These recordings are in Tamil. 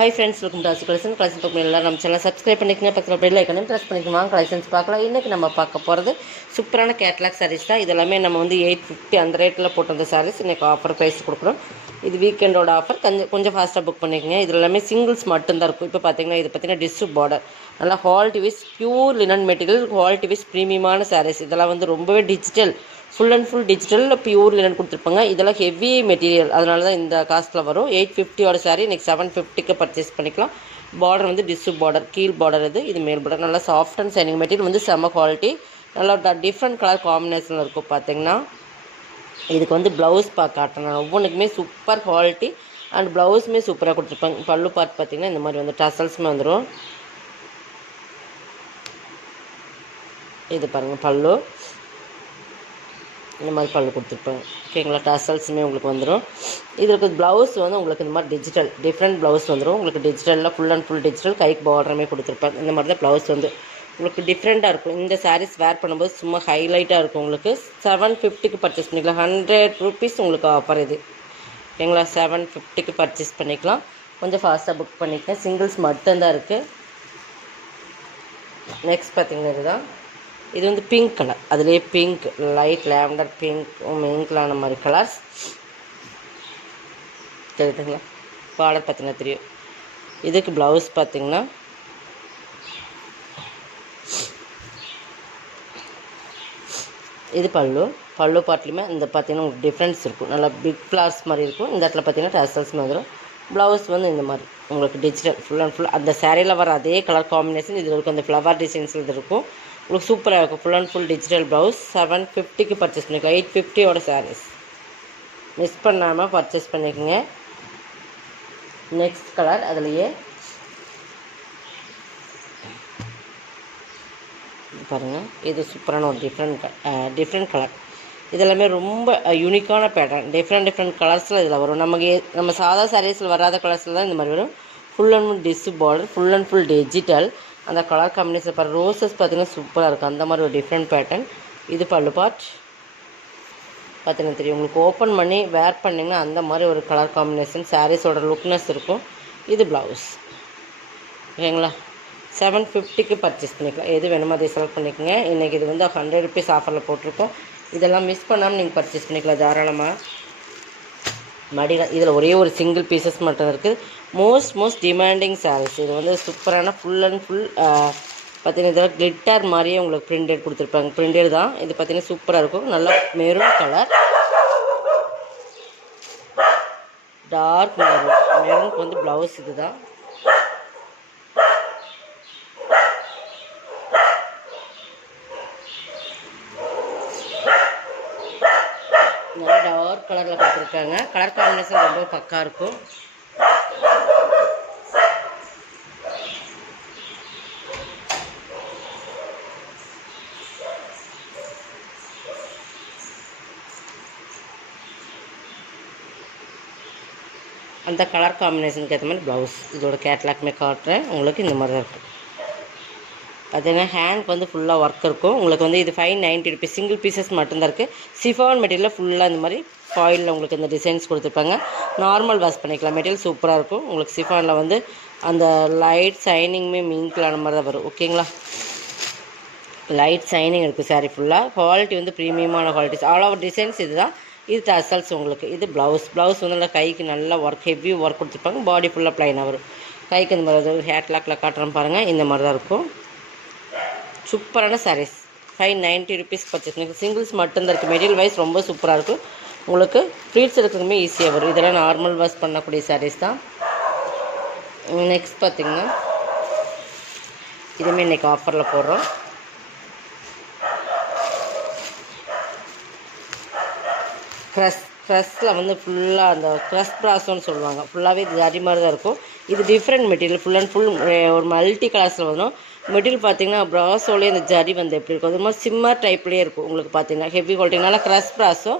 ஹாய் ஃப்ரெண்ட்ஸ், வெல்கம் டு ஆசி கலெக்ஷன். கலெக்ஷன் பார்க்கணும் எல்லாம் நம்ம சேனல் சப்ஸ்கிரைப் பண்ணிக்கங்க. பக்கத்தில் பெல் ஐக்கனையும் ப்ரெஸ் பண்ணிக்கணும். கலெக்ஷன்ஸ் பார்க்கலாம். இன்றைக்கி நம்ம பார்க்க போகிறது சூப்பரான கேட்லாக் சாரீஸ் தான். இதெல்லாமே நம்ம வந்து 850 அந்த ரேட்டில் போட்டிருந்த சாரீஸ் இன்றைக்கி ஆஃபர் ப்ரைஸ் கொடுக்குறோம். இது வீக்கெண்டோட ஆஃபர். கொஞ்சம் ஃபாஸ்ட்டாக புக் பண்ணிக்கோங்க. இது எல்லாமே சிங்கிள்ஸ் மட்டும்தான் இருக்கும். இப்போ பார்த்தீங்கன்னா இது பார்த்தீங்கன்னா டிஷ்ஷு பார்டர், நல்லா quality wise pure linen material, quality wise ப்ரீமியமான சாரீஸ். இதெல்லாம் வந்து ரொம்பவே digital, full and full digital pure linen கொடுத்துருப்பாங்க. இதெல்லாம் ஹெவி மெட்டீரியல், அதனால தான் இந்த காஸ்ட்டில் வரும். 850 சாரீ இன்றைக்கி 750 பர்ச்சேஸ் பண்ணிக்கலாம். பார்டர் வந்து டிஷ்ஷு பார்டர், கீழ் பார்டர் இது மேல் பார்டர். நல்லா சாஃப்ட் அண்ட் சைனிங் மெட்டீரியல் வந்து செம்ம குவாலிட்டி, நல்லா டிஃப்ரெண்ட் கலர் காம்பினேஷனில் இருக்கும். பார்த்தீங்கன்னா இதுக்கு வந்து ப்ளவுஸ் காட்டுறேன். ஒவ்வொன்றுக்குமே சூப்பர் குவாலிட்டி அண்ட் ப்ளவுஸுமே சூப்பராக கொடுத்துருப்பாங்க. பல்லு பார்த்து பார்த்திங்கன்னா இந்த மாதிரி வந்து டசல்ஸுமே வந்துடும். இது பாருங்கள் பல்லு, இந்த மாதிரி பல்லு கொடுத்துருப்பாங்க. ஓகேங்களா, டசல்ஸுமே உங்களுக்கு வந்துடும். இதுக்கு ப்ளவுஸ் வந்து உங்களுக்கு இந்த மாதிரி டிஜிட்டல் டிஃப்ரெண்ட் ப்ளவுஸ் வந்துடும். உங்களுக்கு டிஜிட்டலில் ஃபுல் அண்ட் ஃபுல் டிஜிட்டல், கைக்கு பார்டருமே கொடுத்துருப்பாங்க. இந்த மாதிரி தான் ப்ளவுஸ் வந்து உங்களுக்கு டிஃப்ரெண்ட்டாக இருக்கும். இந்த சாரீஸ் வேர் பண்ணும்போது சும்மா ஹைலைட்டாக இருக்கும். உங்களுக்கு 750 பர்ச்சேஸ் பண்ணிக்கலாம். 100 ரூபீஸ் உங்களுக்கு ஆஃபர் இது. ஓகேங்களா, 750 பர்ச்சேஸ் பண்ணிக்கலாம். கொஞ்சம் ஃபாஸ்ட்டாக புக் பண்ணிக்கலாம். சிங்கிள்ஸ் மட்டும்தான் இருக்குது. நெக்ஸ்ட் பார்த்தீங்கன்னா இதுதான். இது வந்து பிங்க் கலர், அதுலேயே பிங்க், லைட் லேவண்டர் பிங்க், மிங்க்லான மாதிரி கலர்ஸ் தெரியுதுங்களா. பார்டர் பார்த்தீங்கன்னா தெரியும். இதுக்கு ப்ளவுஸ் பார்த்தீங்கன்னா இது பல்லு பாட்டிலுமே இந்த பார்த்தீங்கன்னா உங்களுக்கு டிஃப்ரென்ஸ் இருக்கும். நல்லா பிக் ஃப்ளார்ஸ் மாதிரி இருக்கும். இந்த இடத்துல பார்த்தீங்கன்னா டசல்ஸ் வந்துடும். ப்ளவுஸ் வந்து இந்த மாதிரி உங்களுக்கு டிஜிட்டல் ஃபுல் அண்ட் ஃபுல் அந்த சேரீயில் வர அதே கலர் காம்பினேஷன் இதில் இருக்கும். அந்த ஃப்ளவர் டிசைன்ஸ் இது இருக்கும். உங்களுக்கு சூப்பராக இருக்கும். Full and full digital blouse 750 purchase பண்ணிக்கலாம். 850 சாரீஸ் மிஸ் பண்ணாமல் பர்ச்சேஸ் பண்ணிக்கோங்க. நெக்ஸ்ட் கலர், அதுலேயே பாருங்கள், இது சூப்பரான ஒரு டிஃப்ரெண்ட் கலர். இதெல்லாமே ரொம்ப யூனிக்கான பேட்டர்ன், டிஃப்ரெண்ட் கலர்ஸில் இதில் வரும். நம்ம சாதா சாரீஸில் வராத கலர்ஸில் தான் இந்த மாதிரி வரும். Full and full dish border, full and full digital. அந்த கலர் காம்பினேஷன் பாரு, ரோசஸ் பார்த்தீங்கன்னா சூப்பராக இருக்கும். அந்த மாதிரி ஒரு டிஃப்ரெண்ட் பேட்டர்ன். இது பல்லு பார்ட் பார்த்தீங்கன்னா தெரியும். உங்களுக்கு ஓப்பன் பண்ணி வேர் பண்ணிங்கன்னா அந்த மாதிரி ஒரு கலர் காம்பினேஷன் சாரீஸோட லுக்னஸ் இருக்கும். இது ப்ளவுஸ். ஓகேங்களா, 750 பர்ச்சேஸ் பண்ணிக்கலாம். எது வேணுமோ அதை செலக்ட் பண்ணிக்கோங்க. இன்றைக்கி இது வந்து 100 ரூபீஸ் ஆஃபரில் போட்டிருக்கோம். இதெல்லாம் மிஸ் பண்ணாமல் நீங்கள் பர்ச்சேஸ் பண்ணிக்கலாம் தாராளமாக. மடியில் இதில் ஒரே ஒரு சிங்கிள் பீசஸ் மட்டும் இருக்குது. Most demanding saris. இது வந்து சூப்பரான ஃபுல் அண்ட் ஃபுல் பார்த்தீங்கன்னா இதில் கிளிட்டர் மாதிரியே உங்களுக்கு பிரிண்டட் கொடுத்துருப்பாங்க. பிரிண்டட் தான் இது. பார்த்தீங்கன்னா சூப்பராக இருக்கும். நல்லா மெரூன் கலர், டார்க் மெரூனுக்கு வந்து ப்ளவுஸ் இது தான். நல்லா டார்க் கலரில் கொடுத்துருக்காங்க. கலர் காம்பினேஷன் ரொம்ப பக்கா இருக்கும். அந்த கலர் காம்பினேஷனுக்கு ஏற்ற மாதிரி ப்ளவுஸ். இதோட கேட்லாக்மே காட்டுறேன் உங்களுக்கு. இந்த மாதிரி தான் இருக்குது. பார்த்தீங்கன்னா ஹேண்ட் வந்து ஃபுல்லாக ஒர்க் இருக்கும். உங்களுக்கு வந்து இது 590 ரூபீஸ். சிங்கிள் பீசஸ் மட்டும்தான் இருக்குது. சிஃபான் மெட்டீரியலில் ஃபுல்லாக இந்த மாதிரி ஃபாயிலில் உங்களுக்கு இந்த டிசைன்ஸ் கொடுத்துருப்பாங்க. நார்மல் வாஷ் பண்ணிக்கலாம். மெட்டீரியல் சூப்பராக இருக்கும். உங்களுக்கு சிஃபானில் வந்து அந்த லைட் சைனிங்குமே மிங்க்லான மாதிரி தான் வரும். ஓகேங்களா, லைட் சைனிங் இருக்குது சாரீ ஃபுல்லாக. குவாலிட்டி வந்து ப்ரீமியமான குவாலிட்டிஸ். ஆல் ஓவர் டிசைன்ஸ் இது தான். இது டசல்ஸ் உங்களுக்கு. இது ப்ளவுஸ் வந்து நல்லா கைக்கு நல்லா ஒர்க், ஹெவி ஒர்க் கொடுத்துருப்பாங்க. பாடி ஃபுல்லாக ப்ளைனாக வரும். கைக்கு இந்த மாதிரி ஹேட்லாக்கில் காட்டுறேன் பாருங்கள். இந்த மாதிரி தான் இருக்கும். சூப்பரான சாரீஸ். 590 ரூபீஸ் பர்ச்சேஸ் பண்ணிக்கலாம். சிங்கிள்ஸ் மட்டும்தான் இருக்குது. மெட்டீரியல் வைஸ் ரொம்ப சூப்பராக இருக்கும். உங்களுக்கு ஃப்ளீட்ஸ் எடுக்கிறதுமே ஈஸியாக வரும். இதெல்லாம் நார்மல் வாஷ் பண்ணக்கூடிய சாரீஸ் தான். நெக்ஸ்ட் பார்த்திங்கன்னா இதுவுமே இன்றைக்கி ஆஃபரில் போடுறோம். க்ரஸ்ஸில் வந்து ஃபுல்லாக அந்த க்ரஸ் ப்ராஸோன்னு சொல்லுவாங்க. ஃபுல்லாகவே இது ஜரி மாதிரி தான் இருக்கும். இது different material. Full and full ஒரு மல்டி கலர்ஸில் வரும். மெட்டீரியல் பார்த்தீங்கன்னா ப்ராஸோலேயே அந்த ஜரி வந்து எப்படி இருக்கும், அது மாதிரி சிம்மர் டைப்லேயே இருக்கும். உங்களுக்கு பார்த்தீங்கன்னா ஹெவி குவாலிட்டி, நல்லா க்ரஸ் ப்ராஸோ.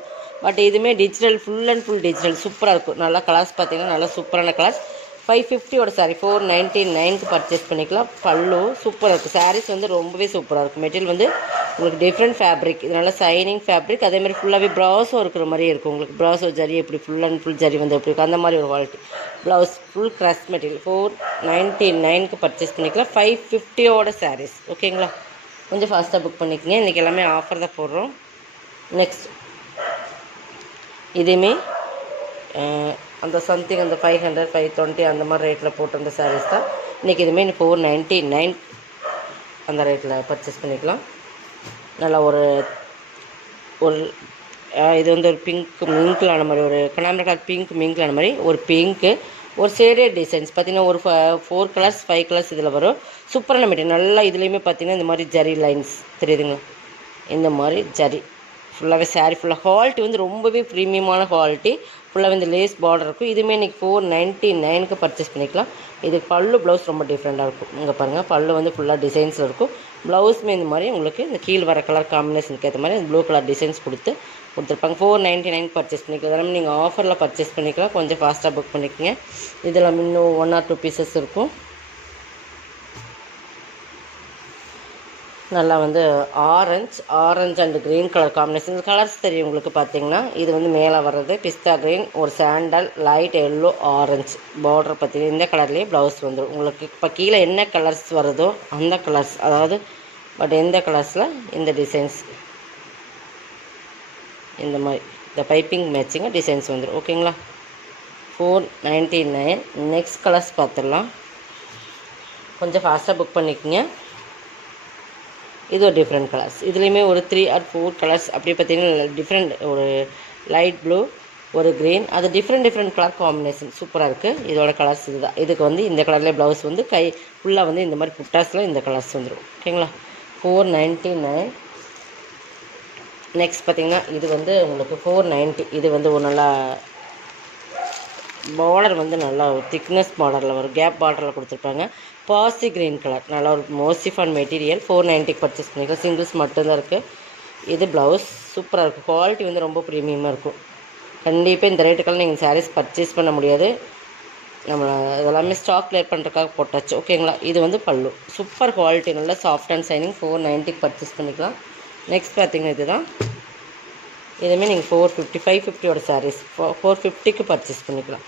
பட் இதுவுமே digital, full and full digital சூப்பராக இருக்கும். நல்லா கலர்ஸ் பார்த்தீங்கன்னா நல்லா சூப்பரான கலர்ஸ். 550 சாரீ 499 பர்ச்சேஸ் பண்ணிக்கலாம். பல்லு சூப்பராக இருக்குது. சாரீஸ் வந்து ரொம்பவே சூப்பராக இருக்கும். மெட்டீரியல் வந்து உங்களுக்கு டிஃப்ரெண்ட் ஃபேப்ரிக், இது நல்லா சைனிங் ஃபேப்ரிக். அதேமாதிரி ஃபுல்லாகவே ப்ராஸும் இருக்கிற மாதிரியே இருக்கும். உங்களுக்கு ப்ராஸோ ஜரி எப்படி ஃபுல் அண்ட் ஃபுல் ஜரி வந்து எப்படி இருக்கும் அந்த மாதிரி ஒரு quality. Blouse full crush material 499க்கு பர்ச்சேஸ் பண்ணிக்கலாம். 550 சாரீஸ். ஓகேங்களா, கொஞ்சம் ஃபாஸ்ட்டாக புக் பண்ணிக்கங்க. இன்றைக்கி எல்லாமே ஆஃபர் தான் போடுறோம். நெக்ஸ்ட் இதுவுமே அந்த சம்திங் அந்த 500 520 அந்த மாதிரி ரேட்டில் போட்டு அந்த சாரீஸ் தான். இன்றைக்கி இதுவுமே 499 அந்த ரேட்டில் பர்ச்சேஸ் பண்ணிக்கலாம். நல்லா ஒரு இது வந்து ஒரு பிங்க் மிங்கிளான மாதிரி, ஒரு கனகாம்பர கலர் பிங்க் மிங்கிளான மாதிரி ஒரு பிங்க்கு, ஒரு ஷேடட் டிசைன்ஸ் பார்த்திங்கன்னா ஒரு 4 கலர்ஸ் 5 கலர்ஸ் இதில் வரும். சூப்பரான மெட்டீரியல். நல்லா இதுலேயுமே பார்த்திங்கன்னா இந்த மாதிரி ஜரி லைன்ஸ் தெரியுதுங்களா, இந்த மாதிரி ஜரி ஃபுல்லாகவே சாரீ ஃபுல்லாக குவாலிட்டி வந்து ரொம்பவே ப்ரீமியமான குவாலிட்டி. ஃபுல்லாகவே இந்த லேஸ் பார்டர் இருக்கும். இதுவுமே இன்றைக்கி 499க்கு பர்ச்சேஸ் பண்ணிக்கலாம். இது பல்லு ப்ளவுஸ் ரொம்ப டிஃப்ரெண்ட்டாக இருக்கும். இங்கே பாருங்கள், பல்லு வந்து ஃபுல்லாக டிசைன்ஸில் இருக்கும். ப்ளவுஸுமே இந்த மாதிரி உங்களுக்கு இந்த கீழ் வர கலர் காம்பினேஷனுக்கு ஏற்ற மாதிரி ப்ளூ கலர் டிசைன்ஸ் கொடுத்துருப்பாங்க. 499 பர்ச்சேஸ் பண்ணிக்கலாம். அதெல்லாம் நீங்கள் ஆஃபரில் பர்ச்சேஸ் பண்ணிக்கலாம். கொஞ்சம் ஃபாஸ்ட்டாக புக் பண்ணிக்கோங்க. இதில் இன்னும் 1 or 2 பீசஸ் இருக்கும். நல்லா வந்து orange and green colour combination. இந்த கலர்ஸ் தெரியும் உங்களுக்கு. பார்த்தீங்கன்னா இது வந்து மேலே வர்றது பிஸ்தா க்ரீன், ஒரு sandal, light yellow, orange border. பார்த்தீங்கன்னா இந்த கலர்லேயே ப்ளவுஸ் வந்துடும் உங்களுக்கு. இப்போ கீழே என்ன கலர்ஸ் வருதோ அந்த கலர்ஸ், அதாவது பட் எந்த கலர்ஸில் இந்த டிசைன்ஸ் இந்த மாதிரி இந்த பைப்பிங் மேட்சிங்காக டிசைன்ஸ் வந்துடும். ஓகேங்களா, 499. நெக்ஸ்ட் கலர்ஸ் பார்த்துடலாம். கொஞ்சம் ஃபாஸ்ட்டாக புக் பண்ணிக்கோங்க. இது ஒரு டிஃப்ரெண்ட் கலர்ஸ். இதுலேயுமே ஒரு 3 or 4 கலர்ஸ் அப்படி பார்த்தீங்கன்னா டிஃப்ரெண்ட், ஒரு லைட் ப்ளூ, ஒரு க்ரீன், அது டிஃப்ரெண்ட் கலர் காம்பினேஷன் சூப்பராக இருக்குது. இதோட கலர்ஸ் இதுதான். இதுக்கு வந்து இந்த கலர்லேயே ப்ளவுஸ் வந்து கை ஃபுல்லாக வந்து இந்த மாதிரி புட்டாஸில் இந்த கலர்ஸ் வந்துடும். ஓகேங்களா, 499. நெக்ஸ்ட் பார்த்திங்கன்னா இது வந்து உங்களுக்கு 490. இது வந்து ஒரு நல்லா பார்டர் வந்து நல்லா ஒரு திக்னஸ் பார்டரில் வரும், கேப் பார்டரில் கொடுத்துருப்பாங்க. பாசி க்ரீன் கலர், நல்லா ஒரு மோசிஃபான் மெட்டீரியல். 490க்கு பர்ச்சேஸ் பண்ணிக்கலாம். சிங்கிள்ஸ் மட்டும்தான் இருக்குது. இது ப்ளவுஸ் சூப்பராக இருக்கும். குவாலிட்டி வந்து ரொம்ப ப்ரீமியமாக இருக்கும். கண்டிப்பாக இந்த ரேட்டுக்கெல்லாம் நீங்கள் சாரீஸ் பர்ச்சேஸ் பண்ண முடியாது. நம்ம இதெல்லாமே ஸ்டாக் கிளியர் பண்ணுறதுக்காக போட்டாச்சு. ஓகேங்களா, இது வந்து பல்லு சூப்பர் குவாலிட்டி, நல்லா சாஃப்ட் அண்ட் சைனிங். 490க்கு பர்ச்சேஸ் பண்ணிக்கலாம். நெக்ஸ்ட் பார்த்திங்கன்னா இதுதான். இதுவுமே நீங்கள் 450 550 சாரீஸ் 450க்கு பர்ச்சேஸ் பண்ணிக்கலாம்.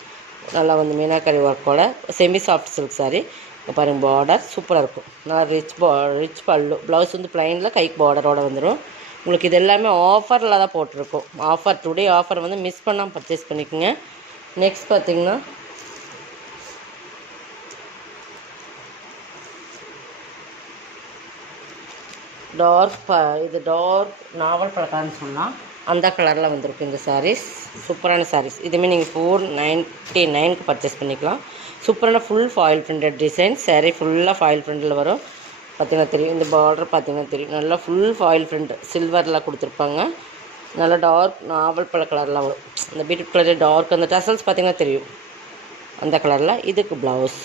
நல்லா வந்து மீனாக்கரி ஒர்க்கோட செமி சாஃப்ட் சில்க் சாரீ. இப்போ பாருங்கள், பார்டர் சூப்பராக இருக்கும். நல்லா ரிச் பல்லு. ப்ளவுஸ் வந்து ப்ளைனில் கைக்கு பார்டரோடு வந்துடும் உங்களுக்கு. இது எல்லாமே ஆஃபரில் தான் போட்டிருக்கோம். ஆஃபர் டுடே ஆஃபர் வந்து மிஸ் பண்ணாமல் பர்ச்சேஸ் பண்ணிக்கோங்க. நெக்ஸ்ட் பார்த்திங்கன்னா இது டார்க் நாவல் பழக்கான்னு சொல்லலாம், அந்த கலரில் வந்திருக்கு இந்த சாரீஸ். சூப்பரான சாரீஸ். இதுவுமே நீங்கள் 499க்கு பர்ச்சேஸ் பண்ணிக்கலாம். சூப்பரான full foil printed design. Sari ஃபுல்லாக ஃபாயில் பிரிண்டில் வரும். பார்த்திங்கன்னா தெரியும், இந்த பார்டர் பார்த்திங்கன்னா தெரியும். நல்லா ஃபுல் ஃபாயில் பிரிண்ட் சில்வரில் கொடுத்துருப்பாங்க. நல்லா டார்க் நாவல் பழ கலரில் வரும். இந்த பீட்ரூட் கலர் டார்க், அந்த டசல்ஸ் பார்த்திங்கன்னா தெரியும் அந்த கலரில். இதுக்கு ப்ளவுஸ்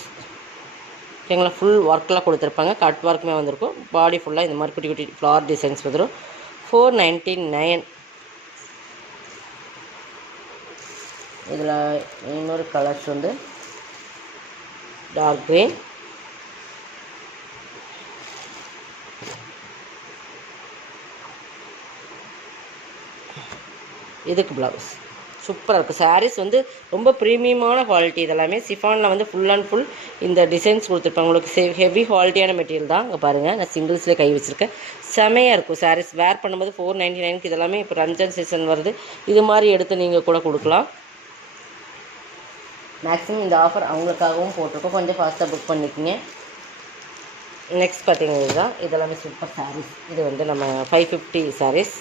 ஓகேங்களா, ஃபுல் ஒர்க்கெலாம் கொடுத்துருப்பாங்க. கட் ஒர்க்குமே வந்திருக்கும். பாடி ஃபுல்லாக இந்த மாதிரி குட்டி குட்டி ஃப்ளார் டிசைன்ஸ் வந்துடும். 499. இதில் இன்னொரு கலர்ஸ் வந்து டார்க் க்ரீன், இதுக்கு ப்ளவுஸ் சூப்பராக இருக்குது. சாரீஸ் வந்து ரொம்ப ப்ரீமியமான குவாலிட்டி. இதெல்லாமே சிஃபானில் வந்து ஃபுல் அண்ட் ஃபுல் இந்த டிசைன்ஸ் கொடுத்துருப்பாங்க உங்களுக்கு. ஹெவி குவாலிட்டியான மெட்டீரியல் தான். இங்கே பாருங்கள், நான் சிங்கிள்ஸ்லேயே கை வச்சுருக்கேன். செமையாக இருக்கும். சாரீஸ் வேர் பண்ணும்போது 499க்கு இதெல்லாமே இப்போ ரம்ஜான் சீசன் வருது. இது மாதிரி எடுத்து நீங்கள் கூட கொடுக்கலாம். மேக்ஸிமம் இந்த ஆஃபர் அவங்களுக்காகவும் போட்டிருக்கோம். கொஞ்சம் ஃபாஸ்ட்டாக புக் பண்ணிக்கோங்க. நெக்ஸ்ட் பார்த்தீங்கன்னா இதுதான். இதெல்லாமே சூப்பர் சாரீஸ். இது வந்து நம்ம 550 சாரீஸ்.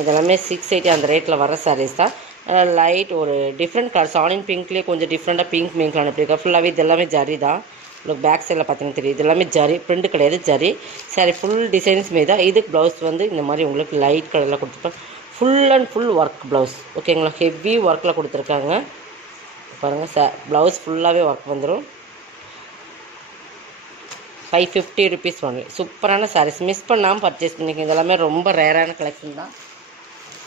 இதெல்லாமே 680 அந்த ரேட்டில் வர சாரீஸ் தான். லைட் ஒரு டிஃப்ரெண்ட் கலர்ஸ், ஆனியன் பிங்க்லேயே கொஞ்சம் டிஃப்ரெண்ட்டாக பிங்க் மீன்கலாம் எப்படி இருக்கா. ஃபுல்லாகவே இது எல்லாமே ஜரி தான். உங்களுக்கு பேக் சைடில் பார்த்தீங்கன்னா தெரியும். இது எல்லாமே ஜரி, பிரிண்ட் கிடையாது, ஜரி சாரி. ஃபுல் டிசைன்ஸுமே தான். இதுக்கு ப்ளவுஸ் வந்து இந்த மாதிரி உங்களுக்கு லைட் கலரில் கொடுத்துருப்பாங்க. Full and full work blouse. ஓகேங்களா, ஹெவி ஒர்க்கில் கொடுத்துருக்காங்க. பாருங்கள், ப்ளவுஸ் ஃபுல்லாகவே ஒர்க் வந்துடும். 550 ருபீஸ் ஒன்லி. சூப்பரான சாரீஸ், மிஸ் பண்ணாமல் பர்ச்சேஸ் பண்ணிக்கோங்க. இதெல்லாமே ரொம்ப ரேரான கலெக்ஷன் தான்.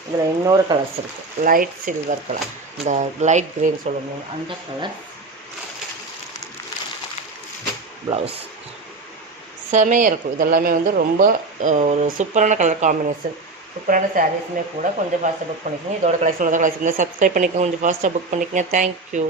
இதில் இன்னொரு கலர்ஸ் இருக்குது, லைட் சில்வர் கலர், இந்த லைட் க்ரீன் சொல்லணும் அந்த கலர். ப்ளவுஸ் செமையாக இருக்கும். இதெல்லாமே வந்து ரொம்ப ஒரு சூப்பரான கலர் காம்பினேஷன், சூப்பரான சாரீஸுமே கூட. கொஞ்சம் ஃபாஸ்ட்டாக புக் பண்ணிக்கோங்க. இதோட கலெக்ஷன் சப்ஸ்கிரைப் பண்ணிக்கோங்க, கொஞ்சம் ஃபாஸ்ட்டாக புக் பண்ணிக்கோங்க. தேங்க்யூ.